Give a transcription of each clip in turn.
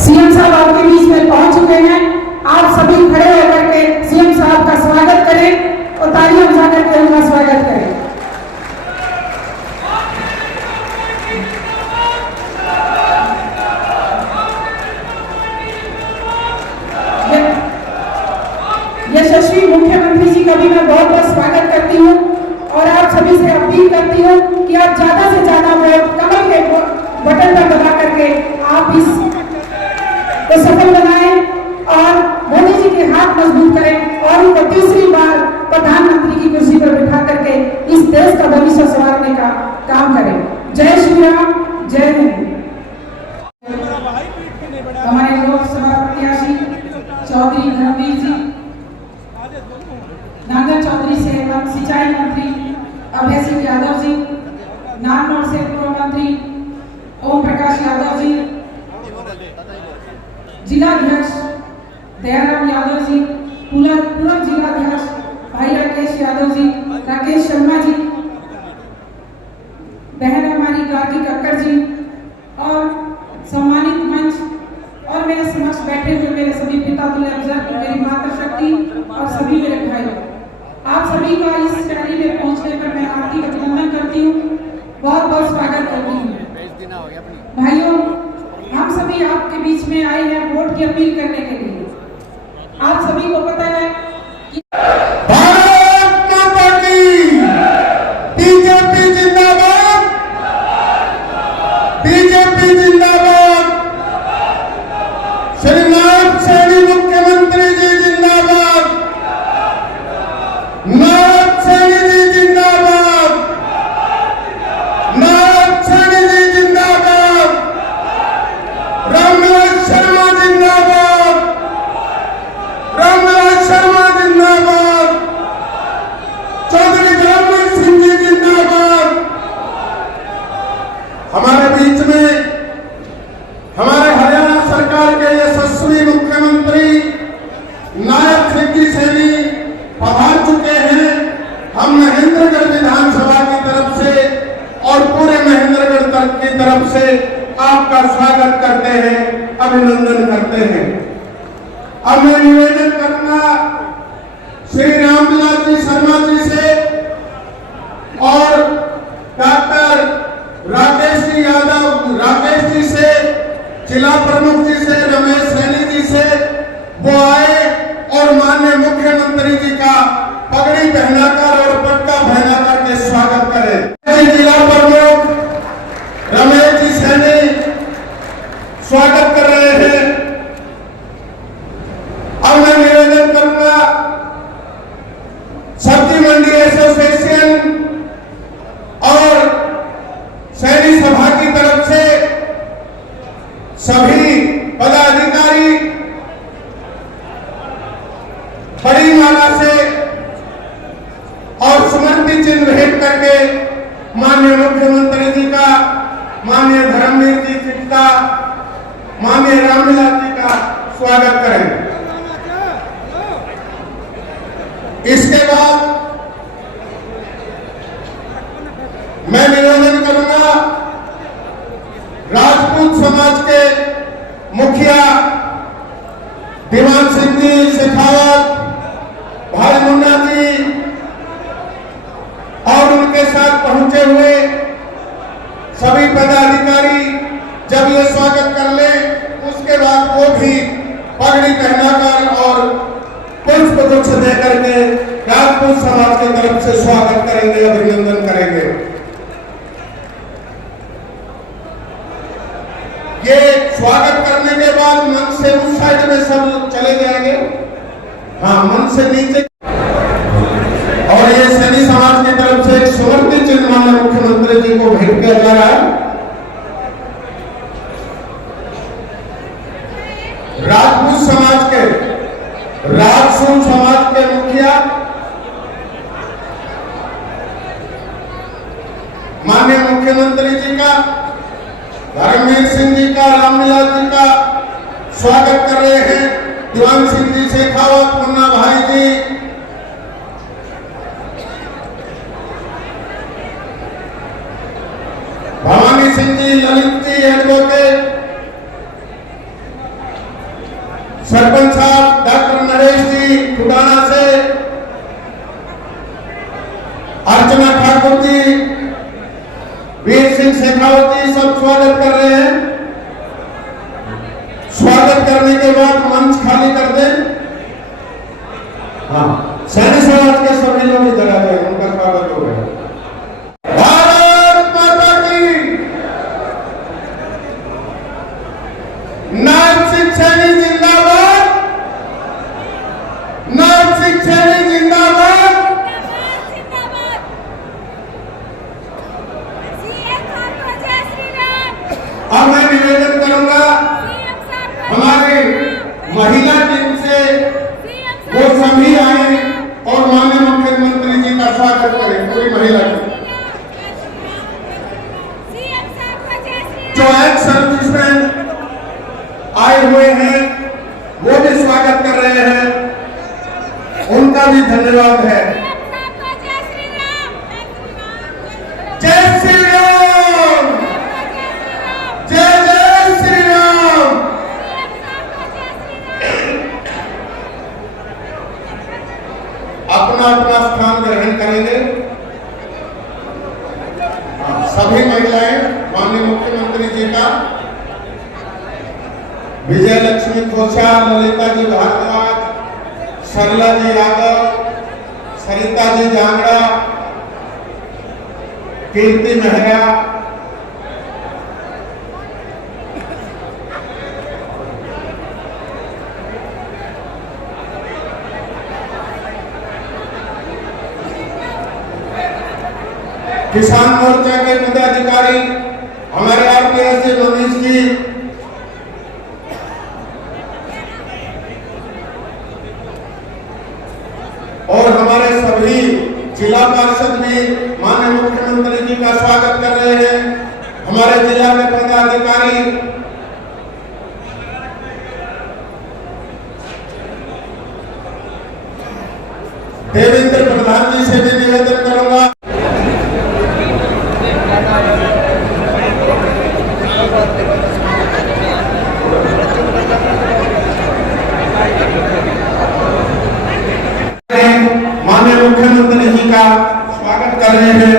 CM साहब आपके बीच में पहुंच चुके हैं। आप सभी खड़े होकर के सीएम साहब का स्वागत करें और तालियां बजाकर के उनका स्वागत करें। यशस्वी मुख्यमंत्री जी का भी मैं बहुत बहुत स्वागत करती हूँ और आप सभी से अपील करती हूँ कि आप ज्यादा से ज्यादा वोट कमल के बटन पर दबा करके आप इस को सफल बनाएं और मोदी जी के हाथ मजबूत करें और उनको तीसरी बार प्रधानमंत्री की कुर्सी पर बिठा करके इस देश का भविष्य संवारने का काम करें। जय श्री राम, जय हिंद। हमारे लोकसभा प्रत्याशी चौधरी धर्मवीर जी, नागर चौधरी से सिंचाई मंत्री अभय सिंह यादव जी, नारनौल से पूर्व मंत्री ओम प्रकाश यादव जी, जिलाध्यक्ष दयाराम यादव जी, पूर्व जिलाध्यक्ष भाई राकेश यादव जी, राकेश शर्मा जी, बहन हमारी गार्गी कक्कर जी और सम्मानित मंच और मेरे समक्ष बैठे हुए मेरे सभी पिता तुल्य बुजुर्ग, मेरी मातृशक्ति और सभी मेरे भाइयों, आप सभी का इस रैली में पहुंचने पर मैं हार्दिक अभिनंदन करती हूँ, बहुत बहुत स्वागत करती हूँ। भाइयों, हम सभी आपके बीच में आए हैं वोट की अपील करने के लिए। आप सभी को पता है कि भारत माता की, बीजेपी जिंदाबाद, बीजेपी जिंदाबाद, श्री नायब सैनी मुख्यमंत्री जी जिंदाबाद, नायब सैनी जी जिंदाबाद, नायब सैनी जी जिंदाबाद, रामविलास शर्मा जिंदाबाद, रामविलास शर्मा जिंदाबाद, चौधरी धर्मवीर सिंह जी जिंदाबाद। हमारे बीच में हमारे हरियाणा सरकार के यशस्वी मुख्यमंत्री नायब सिंह जी सैनी पधार चुके हैं। हम महेंद्रगढ़ विधानसभा की तरफ से और पूरे महेंद्रगढ़ तक की तरफ से आपका स्वागत करते हैं, अभिनंदन करते हैं। अब मैं निवेदन करूंगा श्री रामविलास जी शर्मा जी से और डॉक्टर राकेश जी यादव, राकेश जी से, जिला प्रमुख जी से, रमेश सैनी जी से वो आए और माननीय मुख्यमंत्री जी का पगड़ी पहनाकर और पट्टा पहनाकर के स्वागत करें। जिला प्रमुख रमेश जी सैनी स्वागत कर रहे हैं। अब मैं निवेदन करूंगा सब्जी मंडी एसोसिएशन और सैनी सभा की तरफ से सभी पदाधिकारी बड़ी माला से और स्मृति चिन्ह भेंट करके माननीय मुख्यमंत्री जी का, माननीय धर्मवीर जी का, माननीय रामविलास जी का स्वागत करें। इसके बाद मैं निवेदन करूंगा राजपूत समाज के मुखिया दीवान सिंह जी शेखावत, भाई मुन्ना जी और उनके साथ पहुंचे हुए सभी पदाधिकारी जब ये स्वागत कर ले उसके बाद वो भी पगड़ी पहनाकर और पुष्प गुच्छ देकर के राजपूत समाज की तरफ से स्वागत करेंगे, अभिनंदन करेंगे। ये स्वागत करने के बाद मन से उस साइड में सब चले जाएंगे, हाँ मन से नीचे। और ये सैनी समाज की तरफ से एक स्मृति चिन्ह माननीय मुख्यमंत्री जी को भेंट किया जा रहा है। राजपूत समाज के, राजसून समाज के मुखिया माननीय मुख्यमंत्री जी का, धर्मवीर सिंह जी का, रामविलास जी का स्वागत कर रहे हैं। दीवान सिंह जी शेखावत, मुन्ना भाई जी, स्वामी सिंह जी, ललित जी एडवोकेट, सरपंच साहब डॉक्टर नरेश जी खुडाना से, अर्चना ठाकुर जी, वीर सिंह शेखावत जी, सब स्वागत कर रहे हैं। स्वागत करने के बाद मंच खाली कर दें। हाँ, सैनिक समाज के सभी लोग इधर आ जाए, उनका स्वागत हो गया। भारत माता की, नायब सिंह सैनी जिंदाबाद, नायब सिंह सैनी जिंदाबाद। अब मैं निवेदन करूंगा हमारे महिला टीम से वो सभी आए और माननीय मुख्यमंत्री जी का स्वागत करें। पूरी महिला टीम जो एक्स सर्विसमैन आए हुए हैं वो भी स्वागत कर रहे हैं, उनका भी धन्यवाद है। जय श्री राम, जय जय श्री राम। अपना अपना स्थान ग्रहण करेंगे। सभी महिलाएं माननीय मुख्यमंत्री जी का, विजय लक्ष्मी खोसार, ललिता जी भारद्वाज, सरला जी यादव, सरिता जी जांगड़ा, कीर्ति मेहरा, किसान मोर्चा के पदाधिकारी हमारे आरपीएस जी मनीष जी, और हमारे सभी जिला पार्षद भी माननीय मुख्यमंत्री जी का स्वागत कर रहे हैं। हमारे जिला के पदाधिकारी देवेंद्र प्रधान जी से भी निवेदन करूंगा। माननीय मुख्यमंत्री जी का स्वागत कर रहे हैं।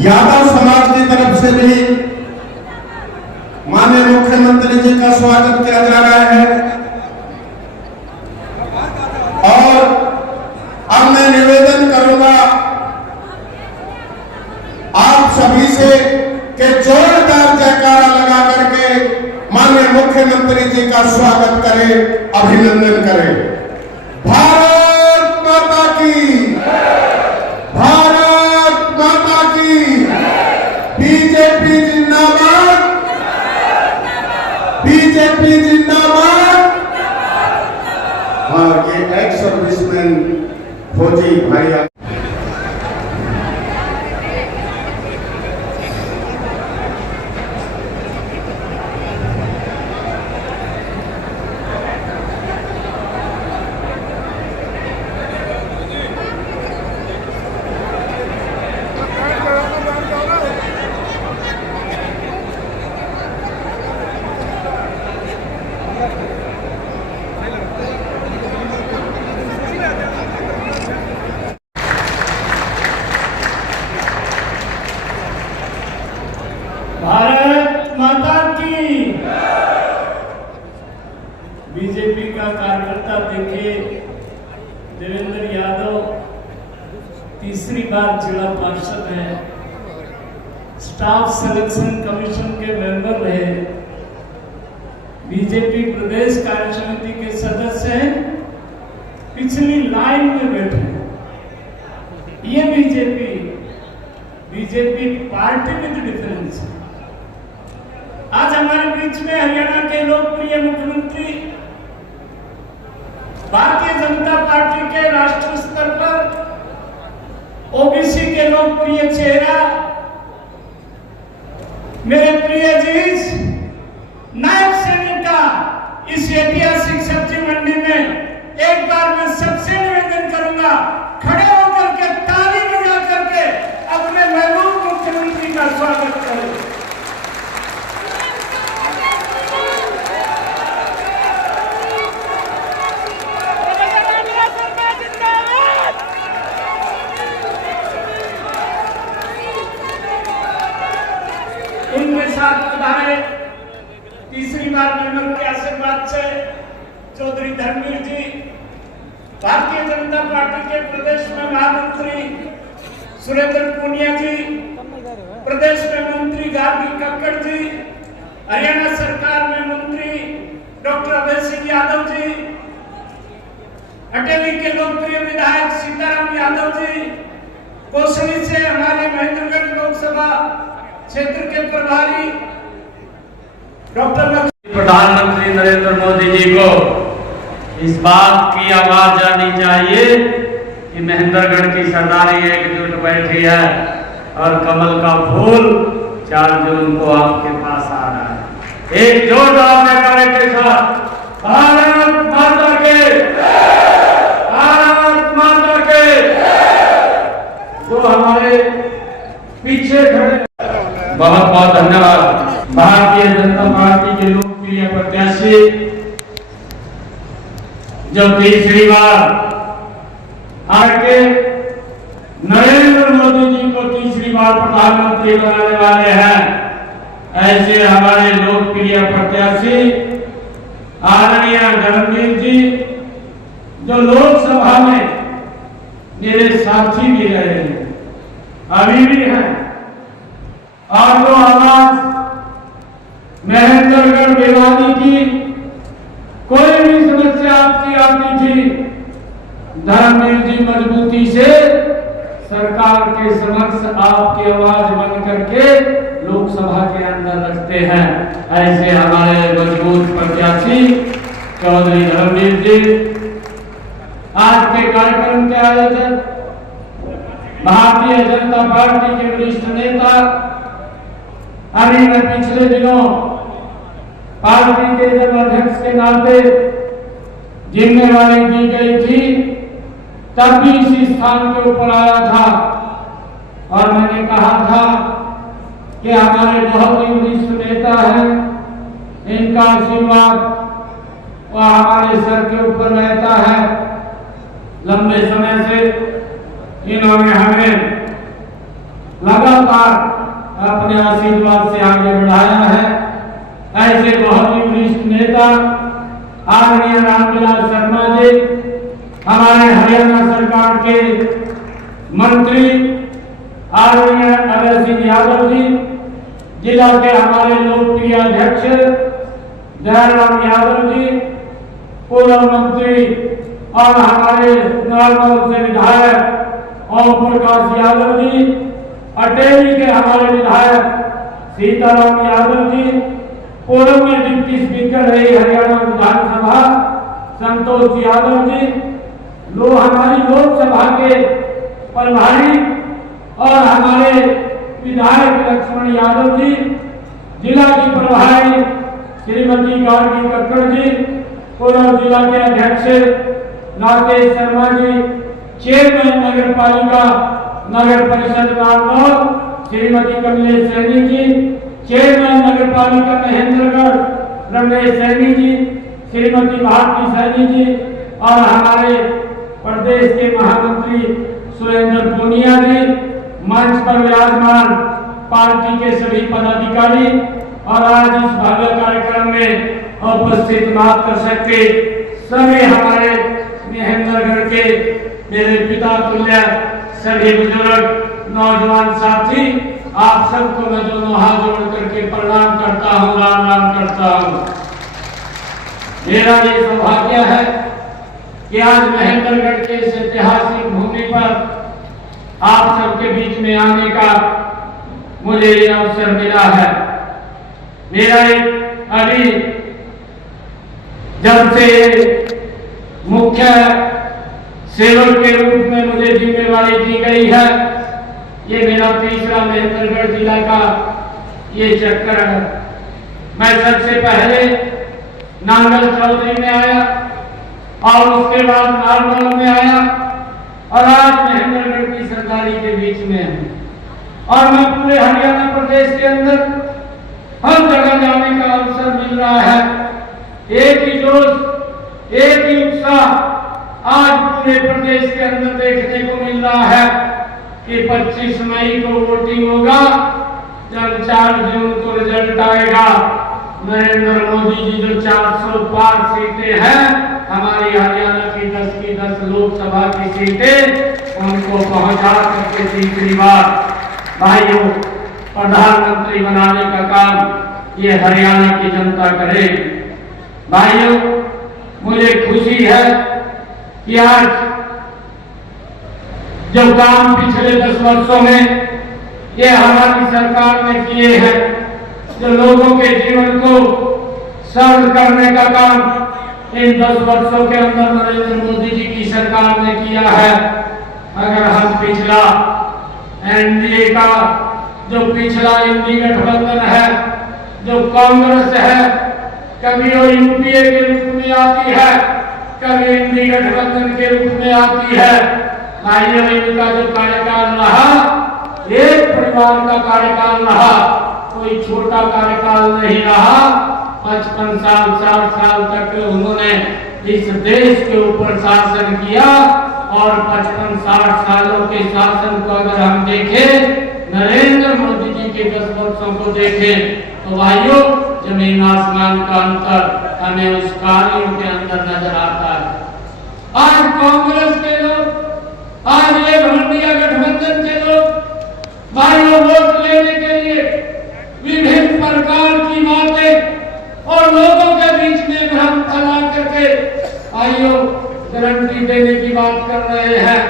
यादव समाज की तरफ से भी माननीय मुख्यमंत्री जी का स्वागत किया जा रहा है। और अब मैं निवेदन करूंगा आप सभी से कि जोरदार जयकारा लगा करके माननीय मुख्यमंत्री जी का स्वागत करें, अभिनंदन करें। भारत माता की, भारत माता की, बीजेपी जिंदाबाद, बीजेपी जिंदाबाद। हाँ, ये एक्स सर्विसमैन फौजी भाई भारत माता की। बीजेपी का कार्यकर्ता देखिए, देवेंद्र यादव तीसरी बार जिला पार्षद है, स्टाफ सिलेक्शन कमीशन के मेंबर रहे, बीजेपी प्रदेश कार्य समिति के सदस्य हैं, पिछली लाइन में बैठे। ये बीजेपी पार्टी विद डिफरेंस। आज हमारे बीच में हरियाणा के लोकप्रिय मुख्यमंत्री, भारतीय जनता पार्टी के राष्ट्रीय स्तर पर ओबीसी के लोकप्रिय चेहरा, मेरे प्रिय अजीज नायब सैनी का इस ऐतिहासिक सब्जी मंडी में एक बार मैं सबसे निवेदन करूंगा, खड़े होकर के ताली बजा करके अपने महबूब मुख्यमंत्री का स्वागत करें। उनके साथ पधारे तीसरी बार मेंबर के आशीर्वाद से चौधरी धर्मवीर जी, भारतीय जनता पार्टी के प्रदेश में महामंत्री सुरेंद्र पूनिया जी, प्रदेश में मंत्री गार्गी कक्कड़ जी, हरियाणा सरकार में मंत्री डॉक्टर अभय सिंह यादव जी, अटेली के लोकप्रिय विधायक सीताराम यादव जी, कोसली से हमारे महेंद्रगढ़ लोकसभा क्षेत्र के प्रभारी डॉक्टर प्रधानमंत्री नरेंद्र मोदी जी को इस बात की आवाज आनी चाहिए कि महेंद्रगढ़ की सरदारी एकजुट बैठी है और कमल का फूल 4 जून को आपके पास आ रहा है। एक जोरदार नकारे के साथ भारत माता के, भारत माता के। जो हमारे पीछे खड़े, बहुत बहुत धन्यवाद। भारतीय जनता पार्टी के लोकप्रिय प्रत्याशी जो तीसरी बार आके नरेंद्र मोदी जी को तीसरी बार प्रधानमंत्री बनाने वाले हैं, ऐसे हमारे लोकप्रिय प्रत्याशी आदरणीय धर्मवीर जी जो लोकसभा में मेरे साथी भी रहे हैं, अभी भी हैं, और जो आवाज महेंद्रगढ़ भिवानी की कोई भी समस्या आपकी आती थी, धर्मवीर जी मजबूती से सरकार के समक्ष आपकी आवाज बन करके लोकसभा के अंदर रखते हैं। ऐसे हमारे मजबूत प्रत्याशी चौधरी धर्मवीर जी। आज के कार्यक्रम के आयोजक भारतीय जनता पार्टी के वरिष्ठ नेता, अभी मैं पिछले दिनों पार्टी के जब अध्यक्ष के नाते जिम्मेवारी दी गई थी, तब भी इसी स्थान के ऊपर आया था और मैंने कहा था कि हमारे बहुत ही वरिष्ठ नेता हैं, इनका आशीर्वाद वह हमारे सर के ऊपर रहता है। लंबे समय से इन्होंने हमें लगातार अपने आशीर्वाद से आगे बढ़ाया है। ऐसे बहुत ही वरिष्ठ नेता आदरणीय रामविलास शर्मा जी, हमारे हरियाणा सरकार के मंत्री आदरणीय अभय सिंह यादव जी, जिला के हमारे लोकप्रिय अध्यक्ष जयराम यादव जी, पूर्व मंत्री और हमारे नॉर्मल से विधायक ओम प्रकाश यादव जी, अटेली के हमारे विधायक सीताराम यादव जी, पूर्व में डिप्टी स्पीकर रही हरियाणा विधानसभा संतोष यादव जी, हमारी लोकसभा के प्रभारी और हमारे विधायक लक्ष्मण यादव जी, जिला की प्रभारी श्रीमती गार्गी कक्कड़ जी, पूर्व जिला के अध्यक्ष राकेश शर्मा जी, चेयरमैन नगर पालिका नगर परिषद नारनौल श्रीमती कमलेश सैनी जी, चेयरमैन नगर पालिका महेंद्रगढ़ रमेश सैनी जी, श्रीमती भारती सैनी जी और हमारे प्रदेश के महामंत्री सुरेंद्र पूनिया जी, मंच पर विराजमान पार्टी के सभी पदाधिकारी और आज इस भव्य कार्यक्रम में उपस्थित बात कर सकते सभी हमारे महेंद्रगढ़ के मेरे पिता तुल्य सभी बुजुर्ग नौजवान साथी, आप सबको मैं दोनों हाथ जोड़ करके प्रणाम करता हूँ, राम राम करता हूँ। मेरा ये सौभाग्य है कि आज महेंद्रगढ़ के इस ऐतिहासिक भूमि पर आप सबके बीच में आने का मुझे ये अवसर मिला है। मेरा एक अभी जब से मुख्य सेवक के रूप में मुझे जिम्मेवारी दी गई है, ये मेरा तीसरा महेंद्रगढ़ जिला का ये चक्कर है। मैं सबसे पहले नांगल चौधरी में आया और उसके बाद नारनौल में आया और आज महेंद्रगढ़ की सरकारी के बीच में है। और मैं पूरे हरियाणा प्रदेश के अंदर हर जगह जाने का अवसर मिल रहा है। एक ही जोश, एक ही उत्साह आज पूरे प्रदेश के अंदर देखने को मिल रहा है कि 25 मई को वोटिंग होगा, जब 4 जून को रिजल्ट आएगा, नरेंद्र मोदी जी जो 400 पार सीटें हैं हमारी हरियाणा की 10 लोकसभा की सीटें उनको पहुंचा करके तीसरी बार भाइयों प्रधानमंत्री बनाने का काम ये हरियाणा की जनता करे। भाइयों, मुझे खुशी है कि आज जो काम पिछले 10 वर्षों में ये हमारी सरकार ने किए हैं, जो लोगों के जीवन को सरल करने का काम इन 10 वर्षों के अंदर नरेंद्र मोदी जी की सरकार ने किया है। अगर हम पिछला एनडीए का जो पिछला इंडी गठबंधन है, जो कांग्रेस है, कभी वो यूपीए के रूप में आती है, कभी इंडी गठबंधन के रूप में आती है। भाइयों, इनका जो कार्यकाल रहा, एक परिवार का कार्यकाल रहा, कोई छोटा कार्यकाल नहीं रहा। 55 साल 60 साल तक उन्होंने इस देश के ऊपर शासन किया। और 55-60 सालों के शासन को अगर हम देखें, नरेंद्र मोदी जी के 10 वर्षों को देखें, तो भाइयों जमीन आसमान का अंतर हमें उस कार्यों के अंदर नजर आता है। आज कांग्रेस के लोग, आज ये इंडिया गठबंधन के लोग भाइयों वोट लेने के लिए विभिन्न प्रकार की बातें और लोगों के बीच में भ्रम फैला करके भाइयों गारंटी देने की बात कर रहे हैं।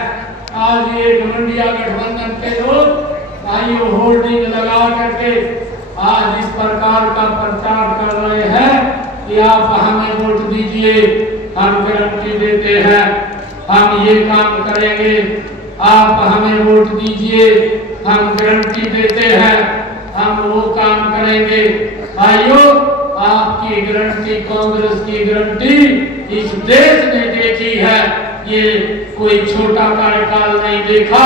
आज ये इंडिया गठबंधन के लोग भाइयों होर्डिंग लगा करके आज इस प्रकार का प्रचार कर रहे हैं कि आप हमें वोट दीजिए, हम गारंटी देते हैं, हम ये काम करेंगे, आप हमें वोट दीजिए, हम गारंटी देते हैं, हम वो काम करेंगे। भाइयों, आपकी गारंटी, कांग्रेस की गारंटी इस देश ने देखी है। ये कोई छोटा कार्यकाल नहीं देखा।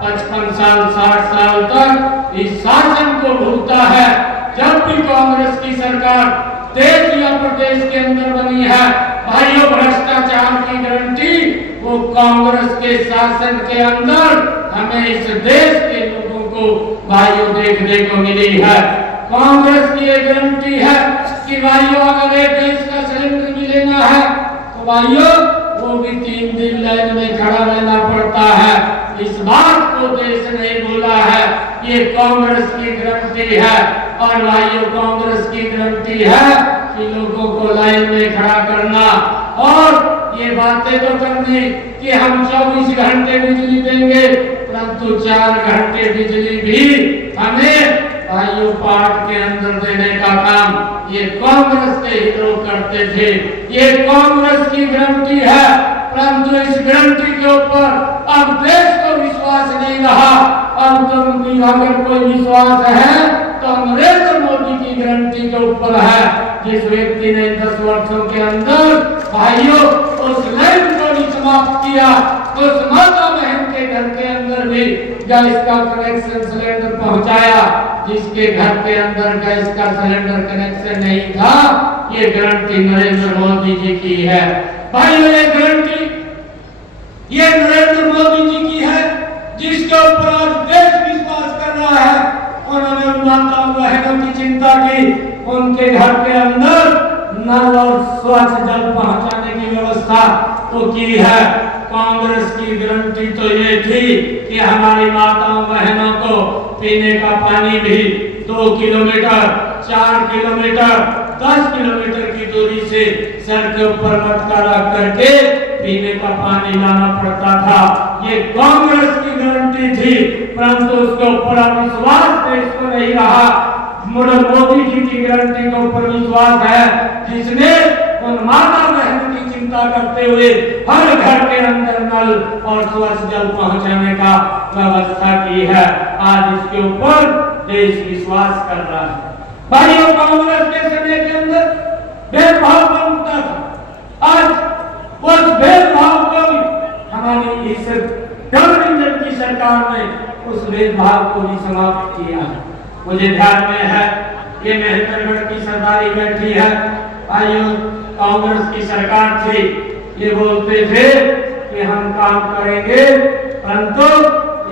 55 साल 60 साल तक इस शासन को भुगता है। जब भी कांग्रेस की सरकार देश या प्रदेश के अंदर बनी है, भाइयों भ्रष्टाचार की गारंटी वो कांग्रेस के शासन के अंदर हमें इस देश के लोगों को भाइयों देखने को मिली है। कांग्रेस की ये गारंटी है कि भाइयों अगर एक गैस का सिलेंडर भी लेना है तो भाइयों वो भी 3 दिन लाइन में खड़ा रहना पड़ता है। इस बात को देश ने बोला है, ये कांग्रेस की गारंटी है। और भाइयों कांग्रेस की गारंटी है कि लोगों को लाइन में खड़ा करना और ये बातें तो करनी कि हम 24 घंटे बिजली देंगे, परंतु 4 घंटे बिजली भी हमें भाइयों पार्ट के अंदर देने का काम ये कांग्रेस के ही लोग करते थे। ये कांग्रेस की गारंटी है, परंतु इस गारंटी के ऊपर अब देश को विश्वास नहीं रहा। अब तो अगर कोई विश्वास है तो नरेंद्र मोदी की गारंटी के ऊपर है, जिस व्यक्ति ने 10 वर्षों के अंदर भाइयों उस लाइन को भी समाप्त किया, उस माता बहन के घर के अंदर भी गैस का कनेक्शन सिलेंडर पहुंचाया, जिसके घर के अंदर गैस का सिलेंडर कनेक्शन नहीं था। ये गारंटी नरेंद्र मोदी जी की है। भाइयों ये गारंटी ये नरेंद्र मोदी जी की है, जिसके ऊपर आज देश विश्वास कर रहा है। उन्होंने माता बहनों की चिंता की, उनके घर के अंदर नल और स्वच्छ जल पहुंचाने की व्यवस्था तो की है। कांग्रेस की गारंटी तो ये थी कि हमारी माताओं बहनों को पीने का पानी भी 2 किलोमीटर 4 किलोमीटर 10 किलोमीटर की दूरी से सर के ऊपर मटका रख करके पीने का पानी लाना पड़ता था। ये कांग्रेस की गारंटी थी, परंतु उसके ऊपर विश्वास देश को नहीं रहा। मोदी जी की गारंटी के ऊपर विश्वास है, जिसने उन माता बहन की चिंता करते हुए हर घर के अंदर नल और स्वच्छ जल पहुंचाने का व्यवस्था की है। आज इसके ऊपर देश विश्वास कर रहा है। भाइयों कांग्रेस के समय के अंदर भेदभाव बनता था, आज उस भेदभाव को हमारी इस सरकार ने उस भेदभाव को भी समाप्त किया। मुझे ध्यान में है ये महेंद्रगढ़ की सरदारी बैठी है, आइयो कांग्रेस की सरकार थी, ये बोलते थे कि हम काम करेंगे, परंतु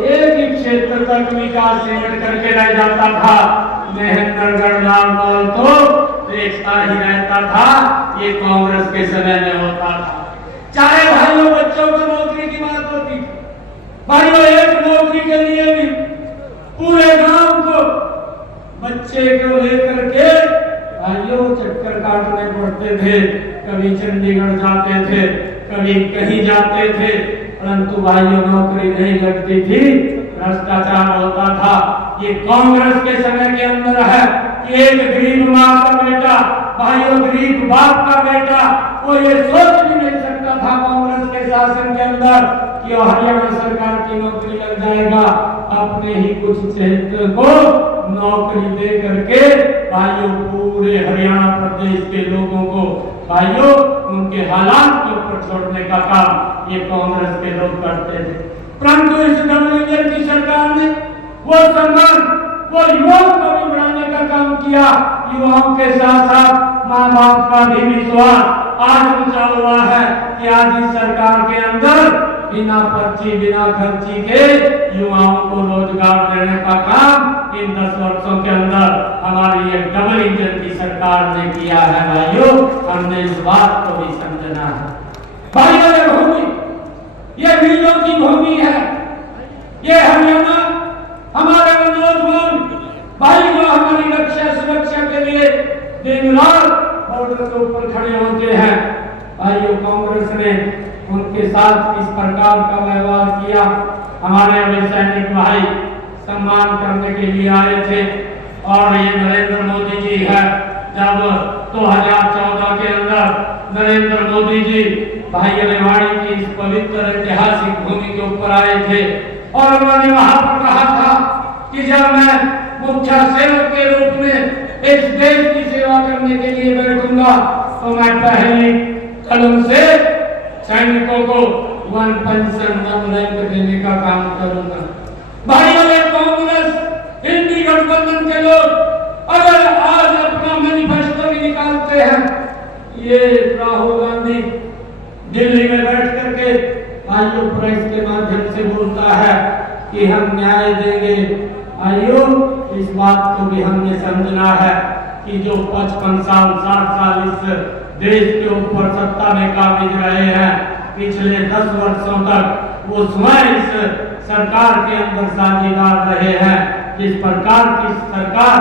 एक ही क्षेत्र तक विकास सिमट करके रह जाता था। महेंद्रगढ़ नारनौल तो देखता ही रहता था, ये कांग्रेस के समय में होता था। चाहे भाइयों बच्चों को नौकरी की बात होती, भाइयों एक नौकरी के लिए भी पूरे गांव को बच्चे को लेकर के भाइयों चक्कर काटने पड़ते थे। कभी चंडीगढ़ जाते थे, कभी कहीं जाते थे, परंतु भाइयों नौकरी नहीं लगती थी, भ्रष्टाचार होता था। ये कांग्रेस के समय के अंदर है कि एक गरीब माँ का बेटा, भाइयों गरीब बाप का बेटा, वो ये सोच भी नहीं सकता था कांग्रेस के शासन के अंदर कि हरियाणा सरकार की नौकरी लग जाएगा। अपने ही कुछ क्षेत्र को नौकरी दे करके भाइयों पूरे हरियाणा प्रदेश के लोगों को भाइयों उनके हालात के ऊपर छोड़ने का काम ये कांग्रेस के लोग करते थे। परंतु इस डबल इंजन की सरकार ने वो सम्मान वो युवाओं को भी बढ़ाने का काम किया। युवाओं के साथ साथ माँ बाप का भी विश्वास आज ऊंचा हुआ है कि आज इस सरकार के अंदर बिना पर्ची बिना खर्ची के युवाओं को रोजगार देने का काम इन 10 वर्षों के अंदर हमारी ये डबल इंजन की सरकार ने किया है। भाइयों हमने इस बात को भी समझना है। भाइयों ये भूमि, ये वीरों की भूमि है, ये हरियाणा हमारे नौजवान भाई जो हमारी रक्षा सुरक्षा के लिए दिन रात बॉर्डर के ऊपर खड़े होते हैं। भाइयों कांग्रेस ने उनके साथ इस प्रकार का व्यवहार किया। हमारे अभी सैनिक भाई सम्मान करने के लिए आए थे और ये नरेंद्र मोदी जी है। जब 2014 के अंदर नरेंद्र मोदी जी भाई रेवाड़ी की इस पवित्र ऐतिहासिक भूमि के ऊपर आए थे और उन्होंने वहां पर कहा था कि जब मैं मुख्य सेवक के रूप में इस देश की सेवा करने के लिए बैठूंगा तो मैं पहली कलम से सैनिकों को 1 पेंशन 1 रैंक देने का काम करूंगा। भाइयों ने कांग्रेस इंडी गठबंधन के लोग अगर आज अपना मैनिफेस्टो भी निकालते हैं, ये राहुल गांधी दिल्ली में बैठ करके भाइयों प्रेस के माध्यम से बोलता है कि हम न्याय देंगे। भाइयों इस बात को भी हमने समझना है कि जो 55 साल 60 साल इस देश के ऊपर सत्ता में काबिज रहे हैं, पिछले 10 वर्षों तक वो स्वयं इस सरकार के अंदर साझेदार रहे हैं। जिस प्रकार की सरकार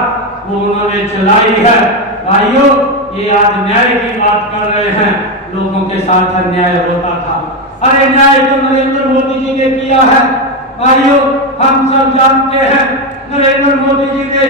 वो उन्होंने चलाई है, भाइयों ये आज न्याय की बात कर रहे हैं, लोगों के साथ अन्याय होता था। अरे न्याय तो नरेंद्र मोदी जी ने किया है। भाइयों हम सब जानते हैं नरेंद्र मोदी जी ने